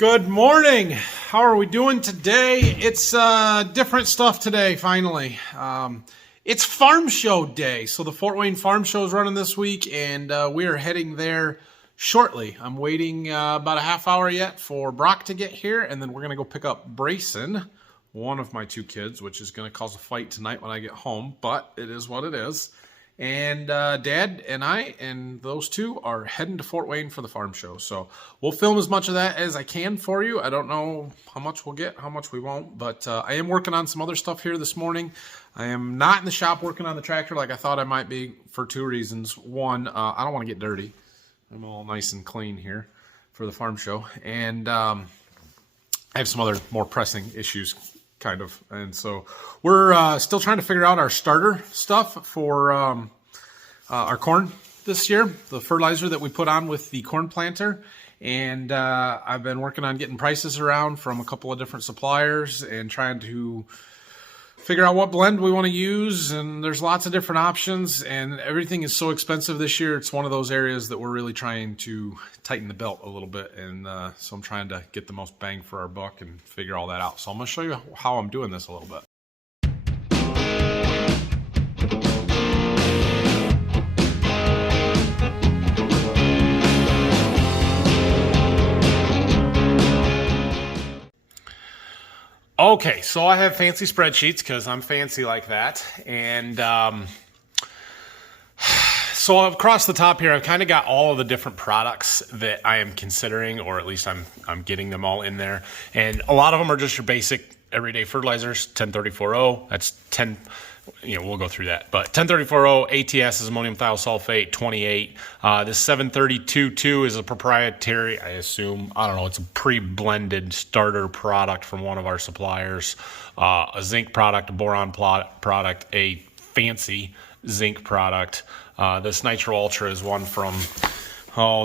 Good morning. How are we doing today? It's different stuff today, finally. It's Farm Show Day. So the Fort Wayne Farm Show is running this week, and we are heading there shortly. I'm waiting about a half hour yet for Brock to get here, and then we're going to go pick up Brayson, one of my two kids, which is going to cause a fight tonight when I get home, but it is what it is. And Dad and I and those two are heading to Fort Wayne for the farm show. So we'll film as much of that as I can for you. I don't know how much we'll get, how much we won't, but I am working on some other stuff here this morning. I am not in the shop working on the tractor like I thought I might be for two reasons. One, I don't want to get dirty. I'm all nice and clean here for the farm show. And I have some other more pressing issues kind of. And so we're still trying to figure out our starter stuff for our corn this year, the fertilizer that we put on with the corn planter. And I've been working on getting prices around from a couple of different suppliers and trying to figure out what blend we want to use. And there's lots of different options, and everything is so expensive this year. It's one of those areas that we're really trying to tighten the belt a little bit. And so I'm trying to get the most bang for our buck and figure all that out. So I'm going to show you how I'm doing this a little bit. Okay, so I have fancy spreadsheets because I'm fancy like that. And so across the top here, I've kind of got all of the different products that I am considering, or at least I'm getting them all in there. And a lot of them are just your basic everyday fertilizers. 1034O, that's 10, we'll go through that. But 1034O, ATS is ammonium thiosulfate, 28. This 732.2 is a proprietary, I assume, I don't know, it's a pre-blended starter product from one of our suppliers. A zinc product, a boron product, a fancy zinc product. This Nitro Ultra is one from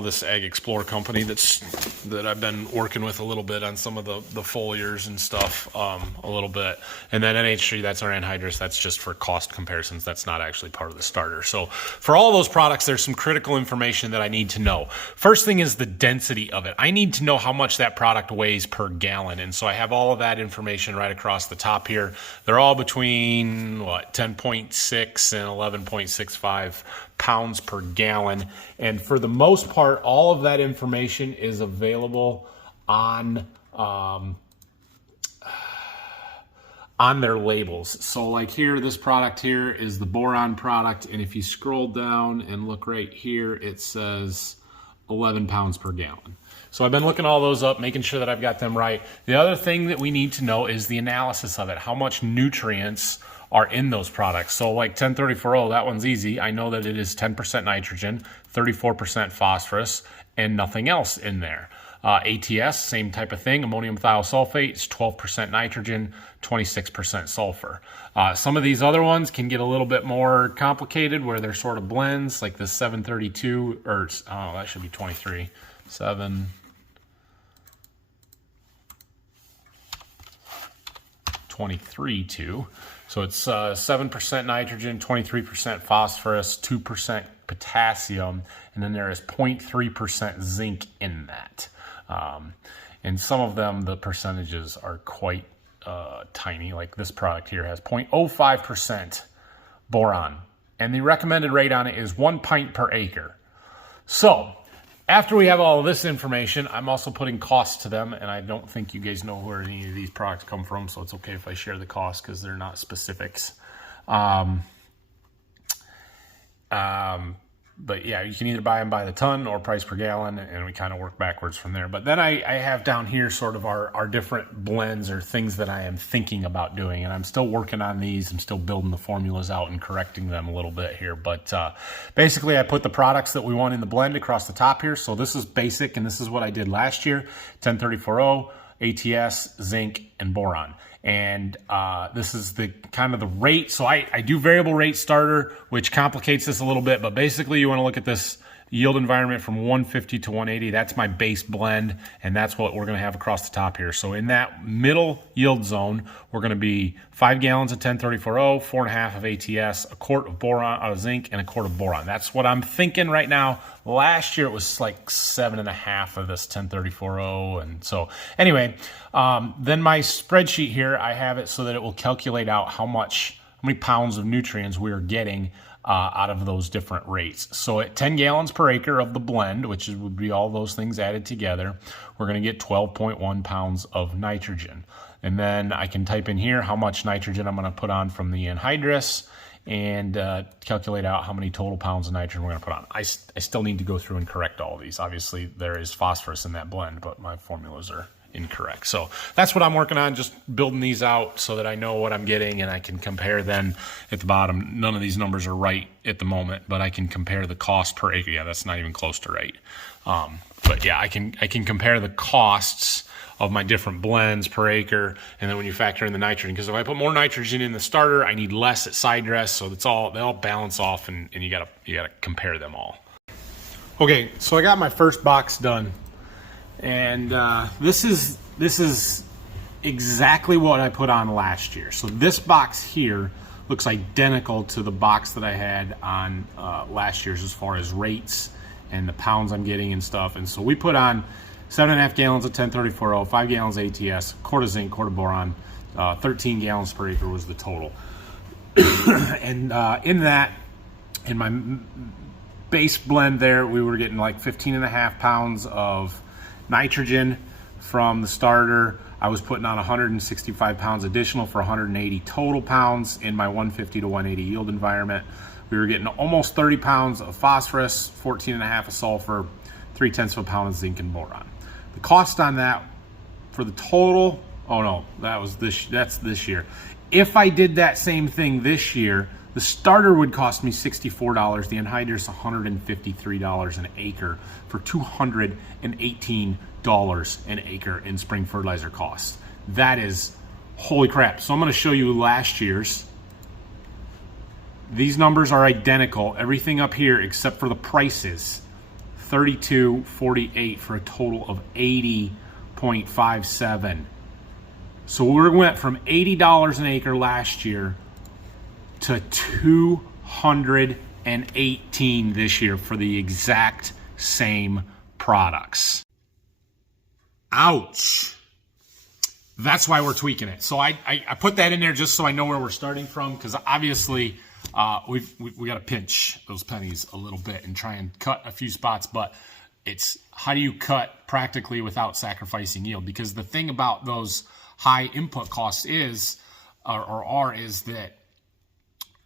this Ag Explorer company that I've been working with a little bit on some of the foliars and stuff a little bit. And then NH3, that's our anhydrous. That's just for cost comparisons. That's not actually part of the starter. So for all those products, there's some critical information that I need to know. First thing is the density of it. I need to know how much that product weighs per gallon. And so I have all of that information right across the top here. They're all between 10.6 and 11.65 pounds per gallon. And for the most part, all of that information is available on their labels. So like here, this product here is the boron product. And if you scroll down and look right here, it says 11 pounds per gallon. So I've been looking all those up, making sure that I've got them right. The other thing that we need to know is the analysis of it. How much nutrients are in those products. So like 1034O, that one's easy. I know that it is 10% nitrogen, 34% phosphorus, and nothing else in there. ATS, same type of thing. Ammonium thiosulfate is 12% nitrogen, 26% sulfur. Some of these other ones can get a little bit more complicated where they're sort of blends, like the 732, or that should be 23. 23.2. So it's 7% nitrogen, 23% phosphorus, 2% potassium, and then there is 0.3% zinc in that. And some of them, the percentages are quite tiny. Like this product here has 0.05% boron, and the recommended rate on it is 1 pint per acre. So after we have all of this information, I'm also putting costs to them, and I don't think you guys know where any of these products come from, so it's okay if I share the cost because they're not specifics. But yeah, you can either buy them by the ton or price per gallon, and we kind of work backwards from there. But then I have down here sort of our different blends or things that I am thinking about doing, and I'm still working on these. I'm still building the formulas out and correcting them a little bit here. But basically, I put the products that we want in the blend across the top here. So this is basic, and this is what I did last year: 1034O, ATS, zinc, and boron. And this is the kind of the rate. So I do variable rate starter, which complicates this a little bit, but basically you want to look at this yield environment from 150 to 180. That's my base blend, and that's what we're going to have across the top here. So in that middle yield zone, we're going to be 5 gallons of 1034O, 4.5 of ATS, a quart of boron, zinc, and a quart of boron. That's what I'm thinking right now. Last year it was like 7.5 of this 1034O, and so anyway, then my spreadsheet here, I have it so that it will calculate out how many pounds of nutrients we are getting out of those different rates. So at 10 gallons per acre of the blend, which would be all those things added together, we're going to get 12.1 pounds of nitrogen. And then I can type in here how much nitrogen I'm going to put on from the anhydrous and calculate out how many total pounds of nitrogen we're going to put on. I still need to go through and correct all of these. Obviously, there is phosphorus in that blend, but my formulas are incorrect. So that's what I'm working on, just building these out so that I know what I'm getting and I can compare then at the bottom. None of these numbers are right at the moment, but I can compare the cost per acre. Yeah, that's not even close to right. But yeah, I can compare the costs of my different blends per acre, and then when you factor in the nitrogen, because if I put more nitrogen in the starter, I need less at side dress, so they all balance off, and you gotta compare them all. Okay, so I got my first box done. And this is exactly what I put on last year. So this box here looks identical to the box that I had on last year's as far as rates and the pounds I'm getting and stuff. And so we put on 7.5 gallons of 1034O, 5 gallons ATS, quart of zinc, quart of boron, 13 gallons per acre was the total. And in my base blend there, we were getting like 15.5 pounds of nitrogen from the starter. I was putting on 165 pounds additional for 180 total pounds in my 150 to 180 yield environment. We were getting almost 30 pounds of phosphorus, 14.5 of sulfur, 0.3 of a pound of zinc and boron. The cost on that for the total, oh no, that's this year. If I did that same thing this year, the starter would cost me $64, the anhydrous $153 an acre for $218 an acre in spring fertilizer costs. That is holy crap. So I'm going to show you last year's. These numbers are identical, everything up here except for the prices. $32.48 for a total of $80.57. So we went from $80 an acre last year to $218 this year for the exact same products. Ouch. That's why we're tweaking it. So I put that in there just so I know where we're starting from, because obviously we got to pinch those pennies a little bit and try and cut a few spots, but it's how do you cut practically without sacrificing yield? Because the thing about those high input costs is that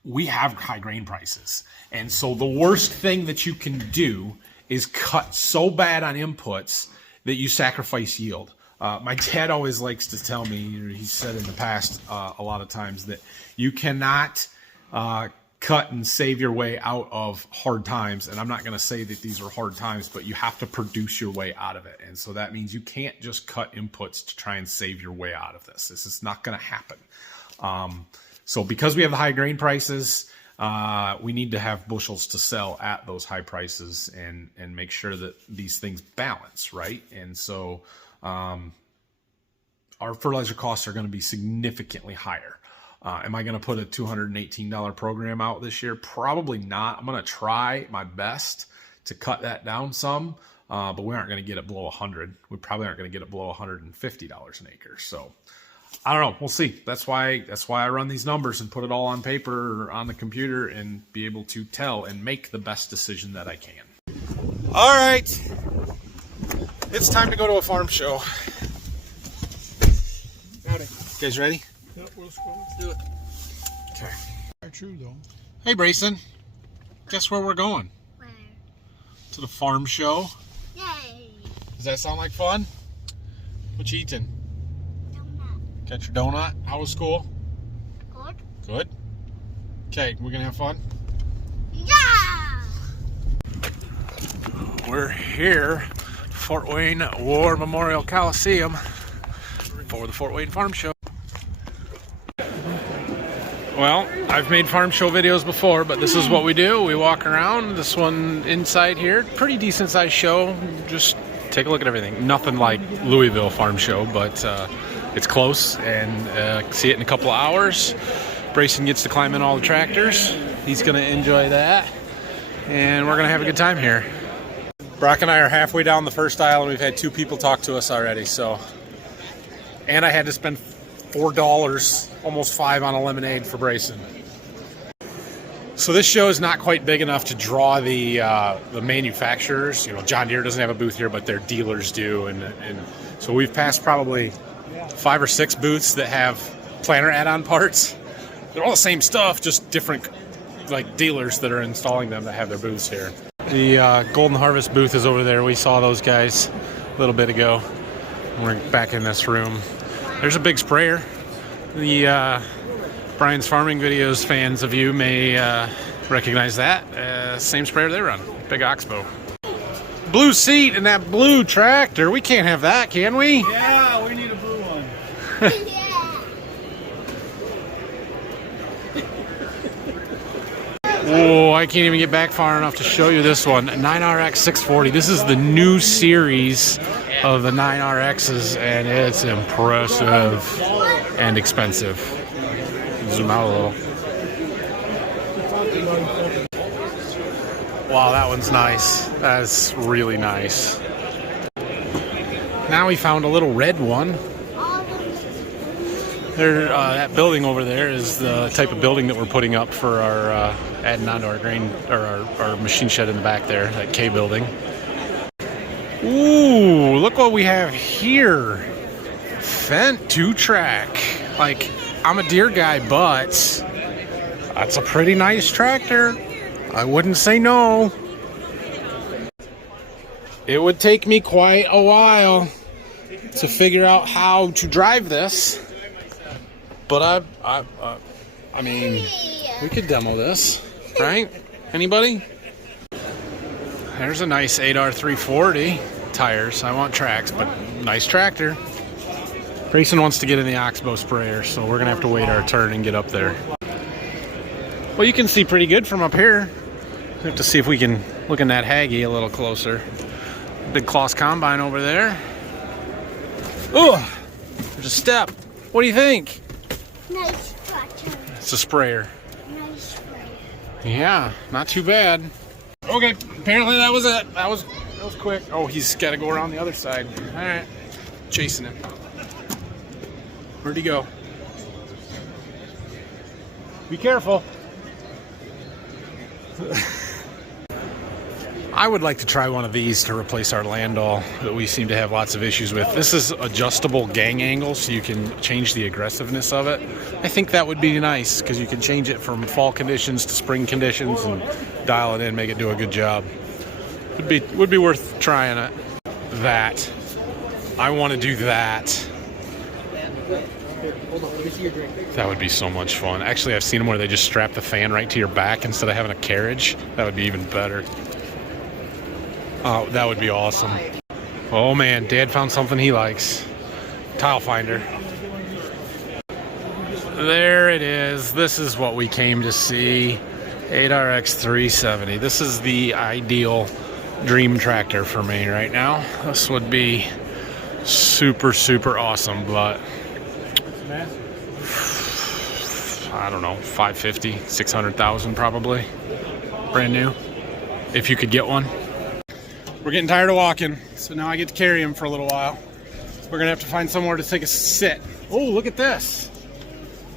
we have high grain prices. And so the worst thing that you can do is cut so bad on inputs that you sacrifice yield. My dad always likes to tell me, he said in the past a lot of times, that you cannot cut and save your way out of hard times. And I'm not going to say that these are hard times, but you have to produce your way out of it. And so that means you can't just cut inputs to try and save your way out of this. This is not going to happen. So because we have the high grain prices, we need to have bushels to sell at those high prices and make sure that these things balance, right? And so our fertilizer costs are going to be significantly higher. Am I going to put a $218 program out this year? Probably not. I'm going to try my best to cut that down some, but we aren't going to get it below 100. We probably aren't going to get it below $150 an acre. So I don't know. We'll see. That's why I run these numbers and put it all on paper or on the computer and be able to tell and make the best decision that I can. All right. It's time to go to a farm show. Howdy. You guys ready? Yep, let's go. Let's do it. Okay. Not true though. Hey, Brayson. Guess where we're going? Where? To the farm show. Yay! Does that sound like fun? What you eating? Donut. Got your donut? How was school? Good? Good. Okay, we're gonna have fun? Yeah! We're here, Fort Wayne War Memorial Coliseum for the Fort Wayne Farm Show. Well, I've made farm show videos before, but this is what we do. We walk around. This one inside here, pretty decent sized show. Just take a look at everything. Nothing like Louisville farm show, but it's close, and see it in a couple of hours. Brayson gets to climb in all the tractors. He's gonna enjoy that, and we're gonna have a good time here. Brock and I are halfway down the first aisle, and we've had 2 people talk to us already. So, and I had to spend $4, almost $5 on a lemonade for Brayson. So this show is not quite big enough to draw the manufacturers. You know, John Deere doesn't have a booth here, but their dealers do, and so we've passed probably 5 or 6 booths that have planter add-on parts. They're all the same stuff, just different like dealers that are installing them that have their booths here. The Golden Harvest booth is over there. We saw those guys a little bit ago. We're back in this room. There's a big sprayer. The Brian's Farming Videos fans of you may recognize that. Same sprayer they run, big Oxbow. Blue seat in that blue tractor. We can't have that, can we? Yeah, we need a blue one. Yeah. Oh, I can't even get back far enough to show you this one. 9RX 640. This is the new series of the 9RXs, and it's impressive and expensive. Zoom out a little. Wow, that one's nice. That's really nice. Now we found a little red one. There, that building over there is the type of building that we're putting up for our adding onto our grain or our machine shed in the back there, that K building. Ooh, look what we have here. Fendt 2-track. Like, I'm a Deere guy, but that's a pretty nice tractor. I wouldn't say no. It would take me quite a while to figure out how to drive this. But I mean, we could demo this, right? Anybody? There's a nice 8R 340 tires. I want tracks, but nice tractor. Grayson wants to get in the Oxbow sprayer, so we're gonna have to wait our turn and get up there. Well, you can see pretty good from up here. We have to see if we can look in that Haggy a little closer. Big Kloss combine over there. Oh, there's a step. What do you think? Nice tractor. It's a sprayer. Nice sprayer. Yeah, not too bad. Okay, apparently that was it. That was quick. Oh, he's got to go around the other side. All right, chasing him. Where'd he go? Be careful. I would like to try one of these to replace our Landau that we seem to have lots of issues with. This is adjustable gang angle, so you can change the aggressiveness of it. I think that would be nice because you can change it from fall conditions to spring conditions and dial it in, make it do a good job. Would be worth trying it. That. I want to do that. That would be so much fun. Actually, I've seen them where they just strap the fan right to your back instead of having a carriage. That would be even better. Oh, that would be awesome. Oh man, Dad found something he likes. Tile finder. There it is. This is what we came to see. 8RX 370. This is the ideal dream tractor for me right now. This would be super, super awesome, but I don't know, 550, 600,000 probably. Brand new. If you could get one. We're getting tired of walking, so now I get to carry him for a little while. We're gonna have to find somewhere to take a sit. Oh, look at this.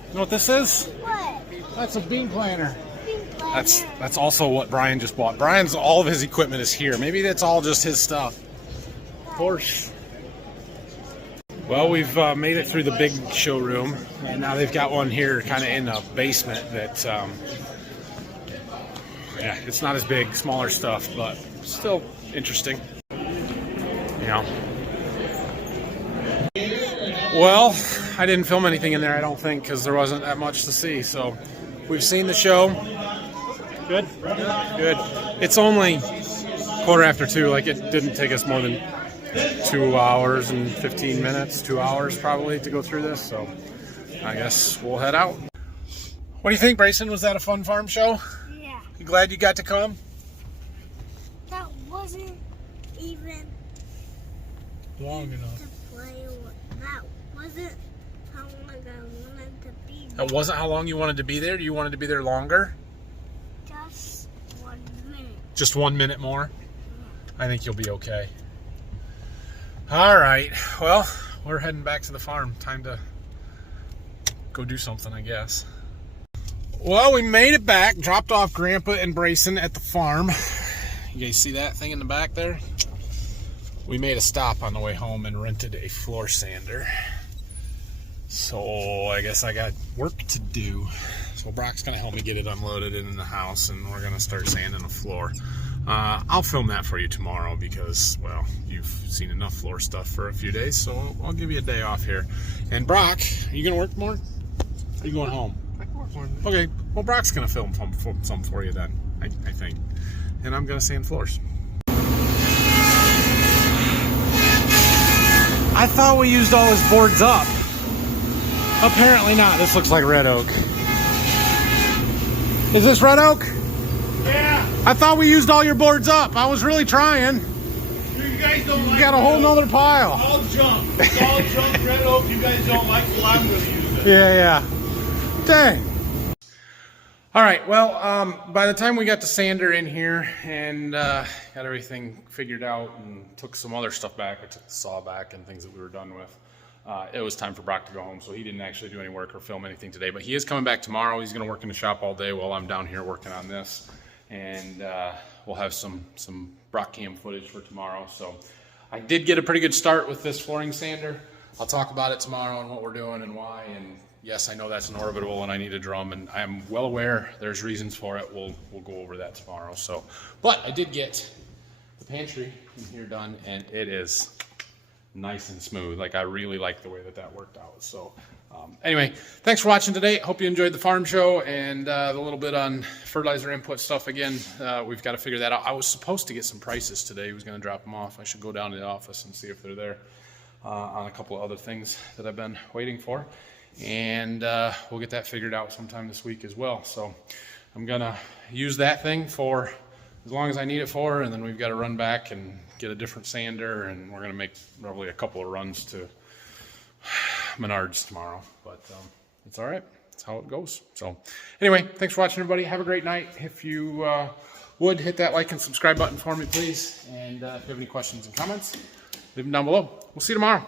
You know what this is? What? That's a bean planter. Bean planter. That's also what Brian just bought. Brian's, all of his equipment is here. Maybe that's all just his stuff. Of course. Well, we've made it through the big showroom, and now they've got one here kind of in the basement that, yeah, it's not as big, smaller stuff, but still interesting. You know. Well, I didn't film anything in there, I don't think, because there wasn't that much to see. So we've seen the show. Good? Good. It's only 2:15. Like, it didn't take us more than 2 hours and 15 minutes, 2 hours probably to go through this. So I guess we'll head out. What do you think, Brayson? Was that a fun farm show? Yeah. You glad you got to come? That wasn't even Long enough. to play with. That wasn't how long I wanted to be. That wasn't how long you wanted to be there? You wanted to be there longer? Just 1 minute. Just 1 minute more? I think you'll be okay. All right. Well, we're heading back to the farm. Time to go do something, I guess. Well, we made it back. Dropped off Grandpa and Brayson at the farm. You guys see that thing in the back there? We made a stop on the way home and rented a floor sander. So I guess I got work to do. So Brock's gonna help me get it unloaded in the house, and we're gonna start sanding the floor. I'll film that for you tomorrow because, well, you've seen enough floor stuff for a few days, so I'll give you a day off here. And Brock, are you gonna work more? Or are you going home? I can work one. Okay, well, Brock's gonna film some for you then, I think. And I'm gonna sand floors. I thought we used all his boards up. Apparently not. This looks like red oak. Is this red oak? Yeah. I thought we used all your boards up. I was really trying. You guys don't like You got a whole nother pile. all junk. It's all junk red oak you guys don't like, so I'm going to use it. Yeah. Dang. All right, well, by the time we got the sander in here and got everything figured out and took some other stuff back, I took the saw back and things that we were done with, it was time for Brock to go home, so he didn't actually do any work or film anything today, but he is coming back tomorrow. He's going to work in the shop all day while I'm down here working on this, and we'll have some Brock cam footage for tomorrow. So I did get a pretty good start with this flooring sander. I'll talk about it tomorrow and what we're doing and why, and yes, I know that's an orbital and I need a drum, and I'm well aware there's reasons for it. We'll go over that tomorrow. So, but I did get the pantry in here done, and it is nice and smooth. Like, I really like the way that worked out. So anyway, thanks for watching today. Hope you enjoyed the farm show and the little bit on fertilizer input stuff. Again, we've got to figure that out. I was supposed to get some prices today. He was going to drop them off. I should go down to the office and see if they're there on a couple of other things that I've been waiting for. And we'll get that figured out sometime this week as well. So I'm gonna use that thing for as long as I need it for, and then we've got to run back and get a different sander, and we're gonna make probably a couple of runs to Menards tomorrow, but it's all right. That's how it goes. So anyway, thanks for watching, everybody. Have a great night. If you would hit that like and subscribe button for me, please, and if you have any questions and comments, leave them down below. We'll see you tomorrow.